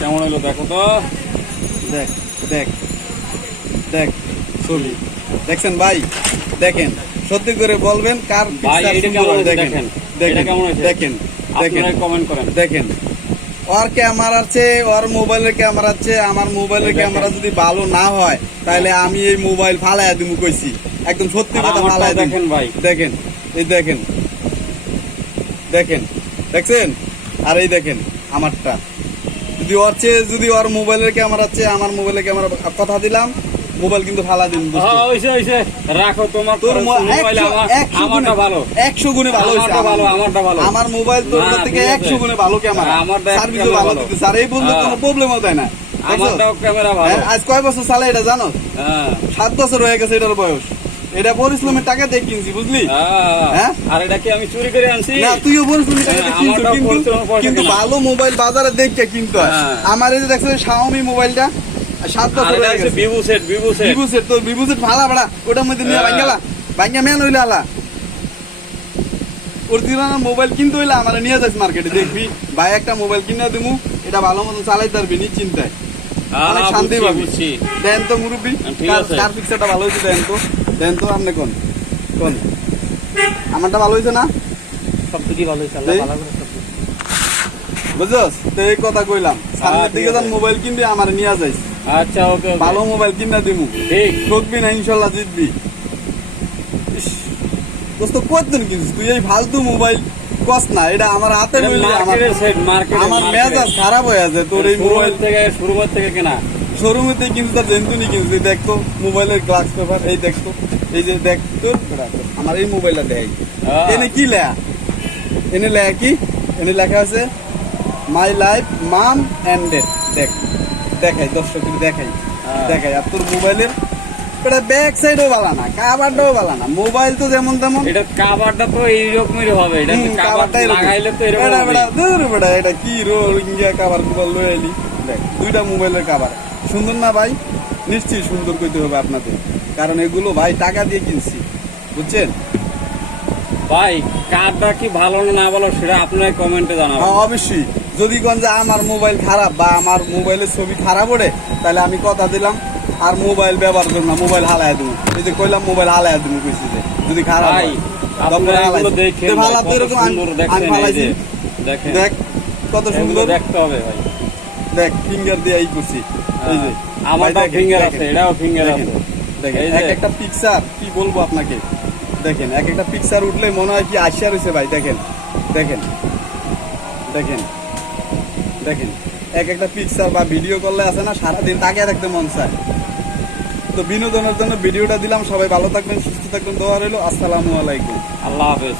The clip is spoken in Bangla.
কেমন হলো দেখো তো। দেখ দেখ দেখ ছবি দেখছেন ভাই, দেখেন সত্যি করে বলবেন কার ভাই picture এটা সুন্দর কেমন হয়, হয়েছে দেখেন দেখেন, এটা দেখেন কেমন হয়েছে দেখেন দেখেন আপনারা কমেন্ট করেন। দেখেন ওর ক্যামেরার চেয়ে ওর মোবাইলের ক্যামেরার চেয়ে আমার মোবাইলের দেখেন। ক্যামেরা যদি ভালো না হয় তাহলে আমি এই মোবাইল ফালাইয়া দিমু কইছি, একদম সত্যি আর কথা আমারটাও ফালাইয়া দিমু। দেখেন ভাই। দেখেন এই দেখেন দেখেন দেখছেন, আর এই দেখেন আমারটা যদি ওর চেয়ে যদি ওর মোবাইলের ক্যামেরার চেয়ে আমার মোবাইলের ক্যামেরা কথা দিলাম, মোবাইল কিন্তু ফালা দিন। হ্যাঁ হইছে হইছে, রাখো তোমার তোর মোবাইল। আমারটা ভালো, 100 গুণে ভালো হইছে। আমারটা ভালো, আমারটা ভালো। আমার মোবাইল তোর না, থেকে ঠিক আছে। 100 গুণে ভালো ক্যামেরা, আমারটা সার্ভিসও ক্যামেরা ভালো ভালো। দিতেছে, আর এই বন্ধু হ্যাঁ। কোনো প্রবলেমও দেয় না। আমারটাও ক্যামেরা ভালো। হ্যাঁ, আজ কয় বছর চালাই এটা জানো? হ্যাঁ 7 বছর হয়ে গেছে এটার বয়স। এটা পরিশ্রমের টাকা দিয়ে কিনছি, বুঝলি? হ্যাঁ। হ্যাঁ? আর এটা কি আমি চুরি করে আনছি? না, তুইও পরিশ্রমের টাকা দিয়ে হ্যাঁ, কিনছো, আমারটাও পরিশ্রমের পয়সা কিন্তু কেনা। ভালো মোবাইল বাজারে দেখে কিনতে হয়। হ্যাঁ। আমার এই যে দেখছো Xiaomi মোবাইলটা 7 আর বছর এটা হয়ে হচ্ছে গেছে। Vivo set, Vivo set. Vivo set, তোর বিভু সেট ভালা ভাড়া ওটার মধ্যে নিয়ে হ্যাঁ। ভাঙ্গা মেন হইলে আলা অরিজিনাল মোবাইল কিনতে হইলে আমার নিয়ে যাস মার্কেটে, দেখবি ভাই একটা মোবাইল কিনে দিমু, এটা ভালো মতো চালাইতে পারবি নি চিন্তায়, অনেক শান্তি বুঝছি, পাবি। বুঝছি। দেন তো মুরব্বি, ঠিক আছে। কার পিকচারটা ভালো হয়েছে দেন তো আপনি কোন কোন আমারটা ভালো হয়েছে না? সবদিকে ভালো হয়েছে, আল্লাহ এই? ভালো করে সব দিক। বুঝছস? তো এই কথা কইলাম, সামনের ঠিক দিকে যখন আছে। মোবাইল কিনবি আমার নিয়ে যাইস, আচ্ছা ওকে ওকে। ভালো মোবাইল কিনা দিমু, ঠিক। ঠকবি না, ইনশাল্লাহ জিতবি। ইস, দোস্ত কতদিন কিনছিস তুই এই ফালতু মোবাইল? কস না, এটা আমার হাতে এটা লইলে আমার মার্কেটের সেট, মার্কেটের, আমার মার্কেটের। মেজাজ খারাপ হয়ে আছে তোর এই মোবাইল শোরুমের থেকে কেনা। শোরুমে থেকে কিনছিস, তার জেন্তুনি কিনছিস। দেখতো মোবাইলের গ্লাস পেপার, এই দেখতো, এই যে দেখ তোর আমার এই মোবাইলটা দেখ, হ্যাঁ। এনে কি লেখা, এনে লেখা কি, এনে লেখা আছে my life mom and dad. দেখ দেখাই দর্শকের দেখাই হ্যাঁ। দেখাই, আর তোর মোবাইলের এটা ব্যাক সাইডও ভালো না, কাভারটাও ভালো না। মোবাইল তো যেমন তেমন, এটা কাভারটা তো এইরকমেরই হবে। এটা কাভারটা কাভারটাই লাগাইলে তো এরকম এটা হবে। বেটা দূর বেটা, এটা কি রোহিঙ্গা কাভার কুভার লয়ে আইলি। দেখ দুইটা মোবাইলের কাভার সুন্দর না ভাই? নিশ্চয়ই সুন্দর কইতে হবে আপনাদের, কারণ এগুলো ভাই টাকা দিয়ে কিনছি, বুঝছেন? ভাই কারটা কি ভালো না ভালো সেটা আপনার কমেন্টে জানাবেন। হ্যাঁ অবশ্যই, যদি কোন যে আমার মোবাইল খারাপ বা আমার মোবাইলের ছবি খারাপ ওঠে, তাহলে আমি কথা দিলাম আর মোবাইল ব্যবহার করবো না, মোবাইল হালায় দেবো। এই যে কইলাম মোবাইল হালায় দেবো কইছি, যে যদি খারাপ ভাই হয় আপনারা এগুলো দেখেন, ভালো কত এরকম সুন্দর দেখছেন, আমি এই ফালাইছি। যে দেখেন, দেখ কত এগুলো সুন্দর, দেখতে হবে ভাই। দেখ ফিঙ্গার দিয়ে এই করছি, এই যে আমারটা ভাই দেখেন, ফিঙ্গার দেখেন, আছে, এটাও ফিঙ্গার দেখেন, আছে। দেখেন এই যে এক একটা পিকচার কি বলবো আপনাকে, দেখেন এক একটা পিকচার উঠলে মনে হয় কি আসিয়া রয়েছে ভাই। দেখেন দেখেন দেখেন দেখেন এক একটা পিকচার বা ভিডিও করলে আছে না, সারাদিন তাকিয়ে থাকতে মন চায়। তো বিনোদনের জন্য ভিডিওটা দিলাম, সবাই ভালো থাকবেন, সুস্থ থাকবেন, দোয়া রইল। আসসালামু আলাইকুম। আল্লাহ হাফেজ।